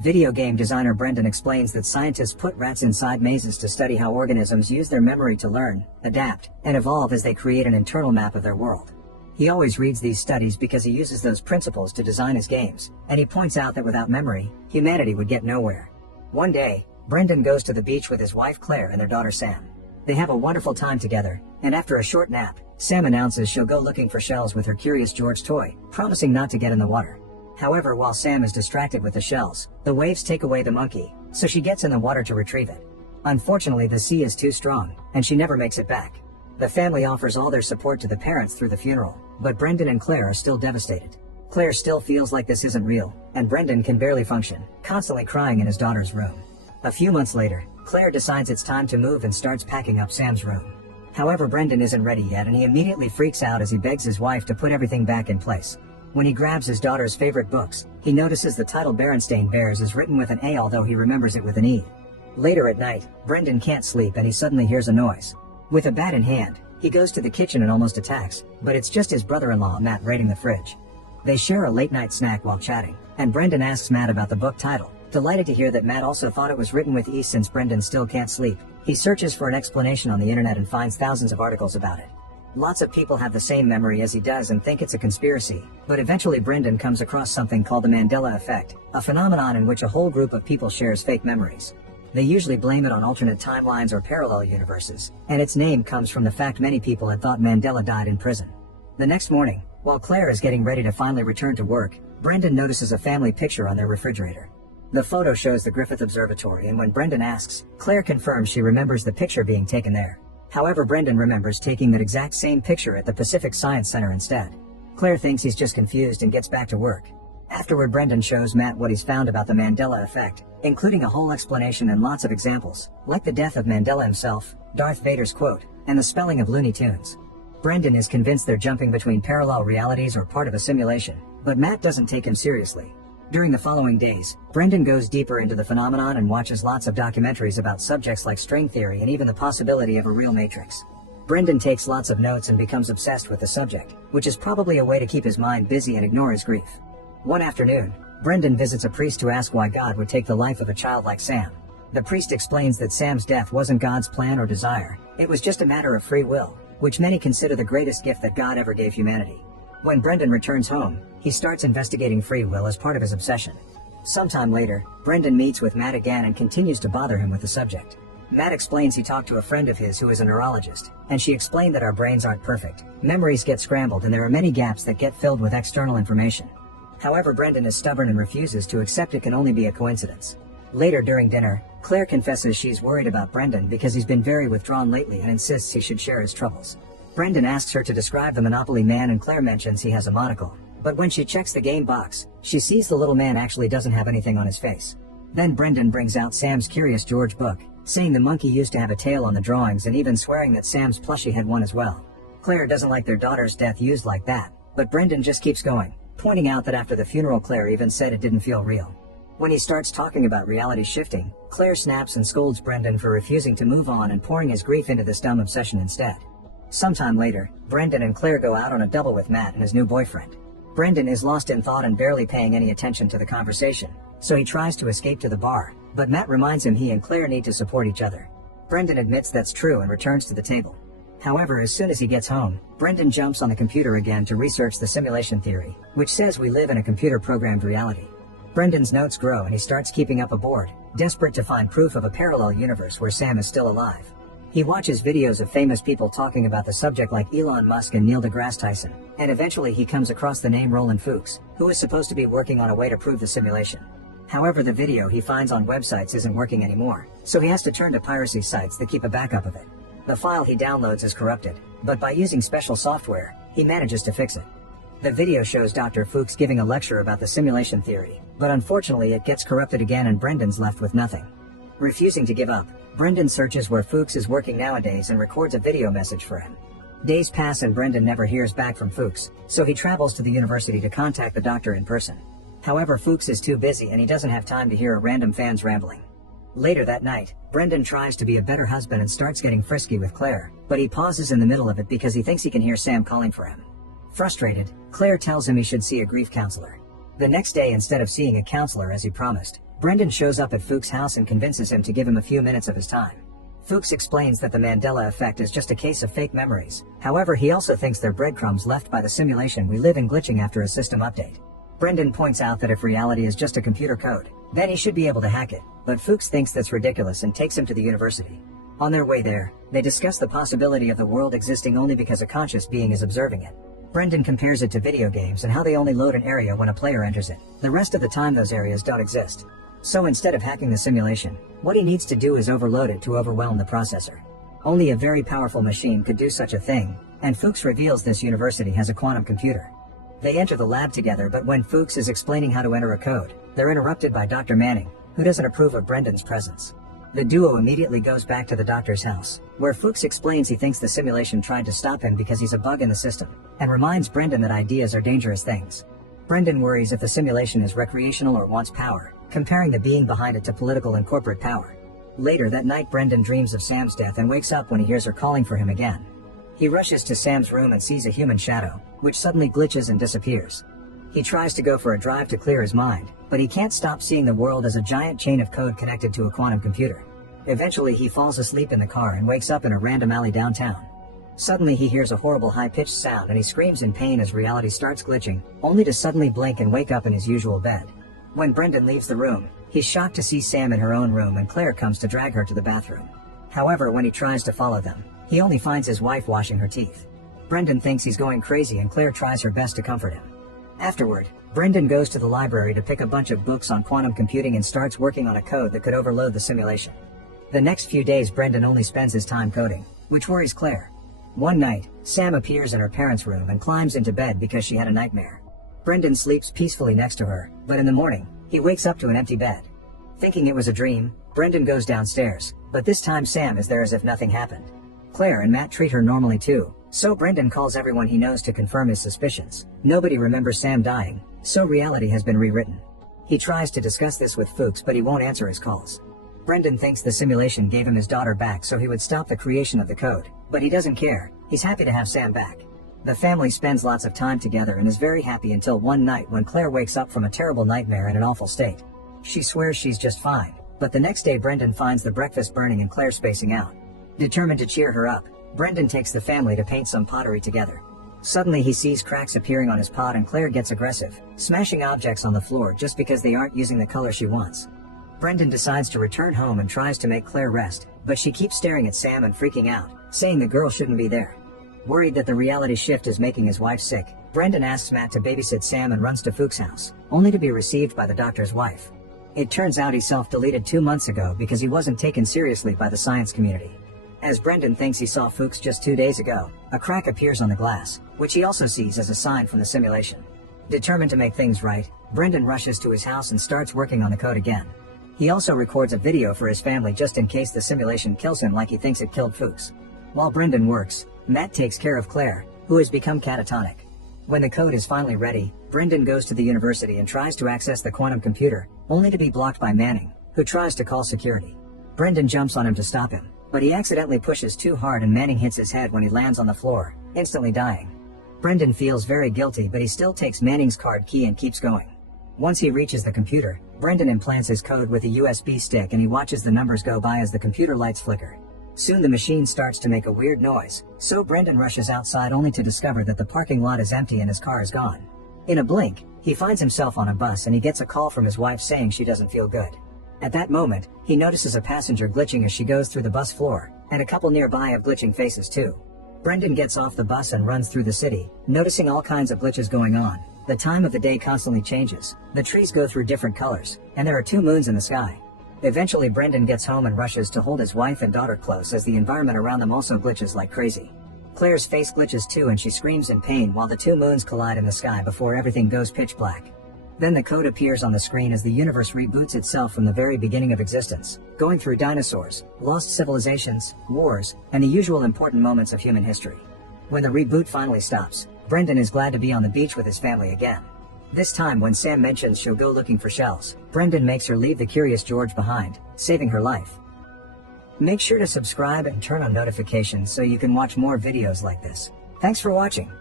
Video game designer Brendan explains that scientists put rats inside mazes to study how organisms use their memory to learn, adapt, and evolve as they create an internal map of their world. He always reads these studies because he uses those principles to design his games, and he points out that without memory, humanity would get nowhere. One day, Brendan goes to the beach with his wife Claire and their daughter Sam. They have a wonderful time together, and after a short nap, Sam announces she'll go looking for shells with her Curious George toy, promising not to get in the water. However, while Sam is distracted with the shells, the waves take away the monkey, so she gets in the water to retrieve it. Unfortunately, the sea is too strong, and she never makes it back. The family offers all their support to the parents through the funeral, but Brendan and Claire are still devastated. Claire still feels like this isn't real, and Brendan can barely function, constantly crying in his daughter's room. A few months later, Claire decides it's time to move and starts packing up Sam's room. However, Brendan isn't ready yet, and he immediately freaks out as he begs his wife to put everything back in place. When he grabs his daughter's favorite books, he notices the title Berenstain Bears is written with an A, although he remembers it with an E. Later at night, Brendan can't sleep and he suddenly hears a noise. With a bat in hand, he goes to the kitchen and almost attacks, but it's just his brother-in-law Matt raiding the fridge. They share a late-night snack while chatting, and Brendan asks Matt about the book title. Delighted to hear that Matt also thought it was written with E. Since Brendan still can't sleep, he searches for an explanation on the internet and finds thousands of articles about it. Lots of people have the same memory as he does and think it's a conspiracy, but eventually Brendan comes across something called the Mandela effect, a phenomenon in which a whole group of people shares fake memories. They usually blame it on alternate timelines or parallel universes, and its name comes from the fact many people had thought Mandela died in prison. The next morning, while Claire is getting ready to finally return to work, Brendan notices a family picture on their refrigerator. The photo shows the Griffith Observatory, and when Brendan asks, Claire confirms she remembers the picture being taken there. However, Brendan remembers taking that exact same picture at the Pacific Science Center instead. Claire thinks he's just confused and gets back to work. Afterward, Brendan shows Matt what he's found about the Mandela effect, including a whole explanation and lots of examples, like the death of Mandela himself, Darth Vader's quote, and the spelling of Looney Tunes. Brendan is convinced they're jumping between parallel realities or part of a simulation, but Matt doesn't take him seriously. During the following days, Brendan goes deeper into the phenomenon and watches lots of documentaries about subjects like string theory and even the possibility of a real matrix. Brendan takes lots of notes and becomes obsessed with the subject, which is probably a way to keep his mind busy and ignore his grief. One afternoon, Brendan visits a priest to ask why God would take the life of a child like Sam. The priest explains that Sam's death wasn't God's plan or desire, it was just a matter of free will, which many consider the greatest gift that God ever gave humanity. When Brendan returns home, he starts investigating free will as part of his obsession. Sometime later, Brendan meets with Matt again and continues to bother him with the subject. Matt explains he talked to a friend of his who is a neurologist, and she explained that our brains aren't perfect, memories get scrambled, and there are many gaps that get filled with external information. However, Brendan is stubborn and refuses to accept it can only be a coincidence. Later during dinner, Claire confesses she's worried about Brendan because he's been very withdrawn lately and insists he should share his troubles. Brendan asks her to describe the Monopoly man, and Claire mentions he has a monocle. But when she checks the game box, she sees the little man actually doesn't have anything on his face. Then Brendan brings out Sam's Curious George book, saying the monkey used to have a tail on the drawings and even swearing that Sam's plushie had one as well. Claire doesn't like their daughter's death used like that, but Brendan just keeps going, pointing out that after the funeral Claire even said it didn't feel real. When he starts talking about reality shifting, Claire snaps and scolds Brendan for refusing to move on and pouring his grief into this dumb obsession instead. Sometime later, Brendan and Claire go out on a double with Matt and his new boyfriend. Brendan is lost in thought and barely paying any attention to the conversation, so he tries to escape to the bar, but Matt reminds him he and Claire need to support each other. Brendan admits that's true and returns to the table. However, as soon as he gets home, Brendan jumps on the computer again to research the simulation theory, which says we live in a computer-programmed reality. Brendan's notes grow and he starts keeping up a board, desperate to find proof of a parallel universe where Sam is still alive. He watches videos of famous people talking about the subject like Elon Musk and Neil deGrasse Tyson, and eventually he comes across the name Roland Fuchs, who is supposed to be working on a way to prove the simulation. However, the video he finds on websites isn't working anymore, so he has to turn to piracy sites that keep a backup of it. The file he downloads is corrupted, but by using special software, he manages to fix it. The video shows Dr. Fuchs giving a lecture about the simulation theory, but unfortunately it gets corrupted again and Brendan's left with nothing. Refusing to give up, Brendan searches where Fuchs is working nowadays and records a video message for him. Days pass and Brendan never hears back from Fuchs, so he travels to the university to contact the doctor in person. However, Fuchs is too busy and he doesn't have time to hear a random fan's rambling. Later that night, Brendan tries to be a better husband and starts getting frisky with Claire, but he pauses in the middle of it because he thinks he can hear Sam calling for him. Frustrated, Claire tells him he should see a grief counselor. The next day, instead of seeing a counselor as he promised, Brendan shows up at Fuchs' house and convinces him to give him a few minutes of his time. Fuchs explains that the Mandela effect is just a case of fake memories. However, he also thinks they're breadcrumbs left by the simulation we live in glitching after a system update. Brendan points out that if reality is just a computer code, then he should be able to hack it, but Fuchs thinks that's ridiculous and takes him to the university. On their way there, they discuss the possibility of the world existing only because a conscious being is observing it. Brendan compares it to video games and how they only load an area when a player enters it. The rest of the time those areas don't exist. So instead of hacking the simulation, what he needs to do is overload it to overwhelm the processor. Only a very powerful machine could do such a thing, and Fuchs reveals this university has a quantum computer. They enter the lab together, but when Fuchs is explaining how to enter a code, they're interrupted by Dr. Manning, who doesn't approve of Brendan's presence. The duo immediately goes back to the doctor's house, where Fuchs explains he thinks the simulation tried to stop him because he's a bug in the system, and reminds Brendan that ideas are dangerous things. Brendan worries if the simulation is recreational or wants power, comparing the being behind it to political and corporate power. Later that night, Brendan dreams of Sam's death and wakes up when he hears her calling for him again. He rushes to Sam's room and sees a human shadow, which suddenly glitches and disappears. He tries to go for a drive to clear his mind, but he can't stop seeing the world as a giant chain of code connected to a quantum computer. Eventually he falls asleep in the car and wakes up in a random alley downtown. Suddenly he hears a horrible high-pitched sound and he screams in pain as reality starts glitching, only to suddenly blink and wake up in his usual bed. When Brendan leaves the room, he's shocked to see Sam in her own room and Claire comes to drag her to the bathroom. However, when he tries to follow them, he only finds his wife washing her teeth. Brendan thinks he's going crazy and Claire tries her best to comfort him. Afterward, Brendan goes to the library to pick a bunch of books on quantum computing and starts working on a code that could overload the simulation. The next few days Brendan only spends his time coding, which worries Claire. One night, Sam appears in her parents' room and climbs into bed because she had a nightmare. Brendan sleeps peacefully next to her, but in the morning, he wakes up to an empty bed. Thinking it was a dream, Brendan goes downstairs, but this time Sam is there as if nothing happened. Claire and Matt treat her normally too, so Brendan calls everyone he knows to confirm his suspicions. Nobody remembers Sam dying, so reality has been rewritten. He tries to discuss this with Fuchs, but he won't answer his calls. Brendan thinks the simulation gave him his daughter back so he would stop the creation of the code, but he doesn't care. He's happy to have Sam back. The family spends lots of time together and is very happy until one night when Claire wakes up from a terrible nightmare in an awful state. She swears she's just fine, but the next day Brendan finds the breakfast burning and Claire spacing out. Determined to cheer her up, Brendan takes the family to paint some pottery together. Suddenly he sees cracks appearing on his pot and Claire gets aggressive, smashing objects on the floor just because they aren't using the color she wants. Brendan decides to return home and tries to make Claire rest, but she keeps staring at Sam and freaking out, saying the girl shouldn't be there. Worried that the reality shift is making his wife sick, Brendan asks Matt to babysit Sam and runs to Fuchs' house, only to be received by the doctor's wife. It turns out he self-deleted 2 months ago because he wasn't taken seriously by the science community. As Brendan thinks he saw Fuchs just 2 days ago, a crack appears on the glass, which he also sees as a sign from the simulation. Determined to make things right, Brendan rushes to his house and starts working on the code again. He also records a video for his family just in case the simulation kills him like he thinks it killed Fuchs. While Brendan works, Matt takes care of Claire, who has become catatonic. When the code is finally ready, Brendan goes to the university and tries to access the quantum computer, only to be blocked by Manning, who tries to call security. Brendan jumps on him to stop him, but he accidentally pushes too hard and Manning hits his head when he lands on the floor, instantly dying. Brendan feels very guilty, but he still takes Manning's card key and keeps going. Once he reaches the computer, Brendan implants his code with a USB stick and he watches the numbers go by as the computer lights flicker. Soon the machine starts to make a weird noise, so Brendan rushes outside only to discover that the parking lot is empty and his car is gone. In a blink, he finds himself on a bus and he gets a call from his wife saying she doesn't feel good. At that moment, he notices a passenger glitching as she goes through the bus floor, and a couple nearby have glitching faces too. Brendan gets off the bus and runs through the city, noticing all kinds of glitches going on. The time of the day constantly changes, the trees go through different colors, and there are 2 moons in the sky. Eventually Brendan gets home and rushes to hold his wife and daughter close as the environment around them also glitches like crazy. Claire's face glitches too and she screams in pain while the 2 moons collide in the sky before everything goes pitch black. Then the code appears on the screen as the universe reboots itself from the very beginning of existence, going through dinosaurs, lost civilizations, wars, and the usual important moments of human history. When the reboot finally stops, Brendan is glad to be on the beach with his family again. This time when Sam mentions she'll go looking for shells, Brendan makes her leave the Curious George behind, saving her life. Make sure to subscribe and turn on notifications so you can watch more videos like this. Thanks for watching.